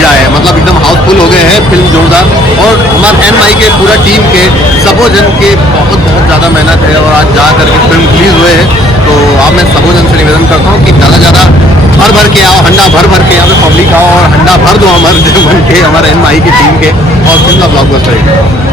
भीड़ आया है, मतलब एकदम हाउसफुल हो गए हैं, फिल्म जोरदार। और हमारे एनआई के पूरा टीम के सबो जन के बहुत ज़्यादा मेहनत है और आज जा करके फिल्म रिलीज हुए हैं। तो आप मैं सबो जन से निवेदन करता हूँ कि ज़्यादा भर भर के आओ, हंडा भर भर के यहाँ पे पब्लिक आओ और हंडा भर दो हमारे मन के, हमारे एनआई की टीम के, और फिल्म का ब्लॉकबस्टर है।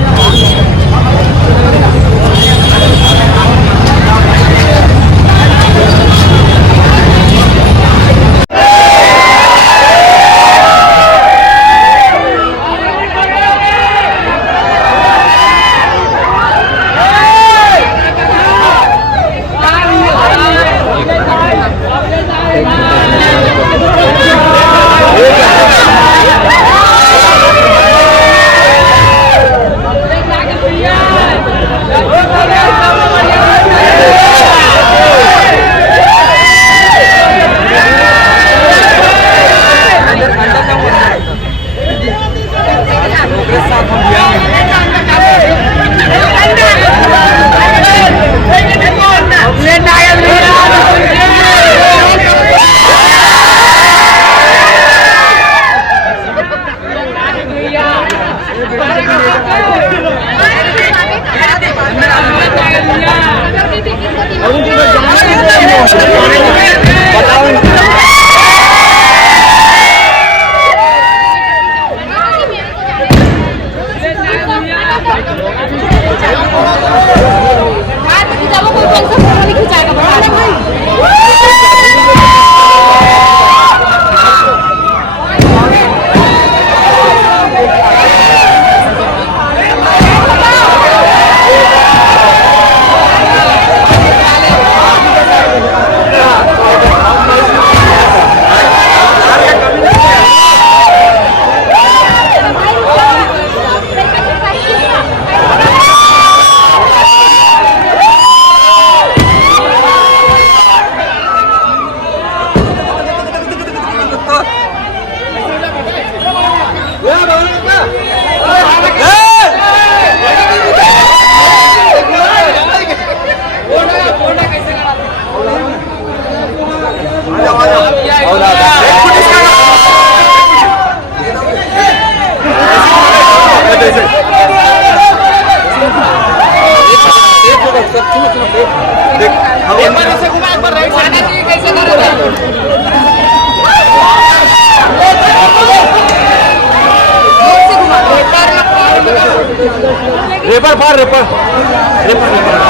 रेपर फार रेपर रेपर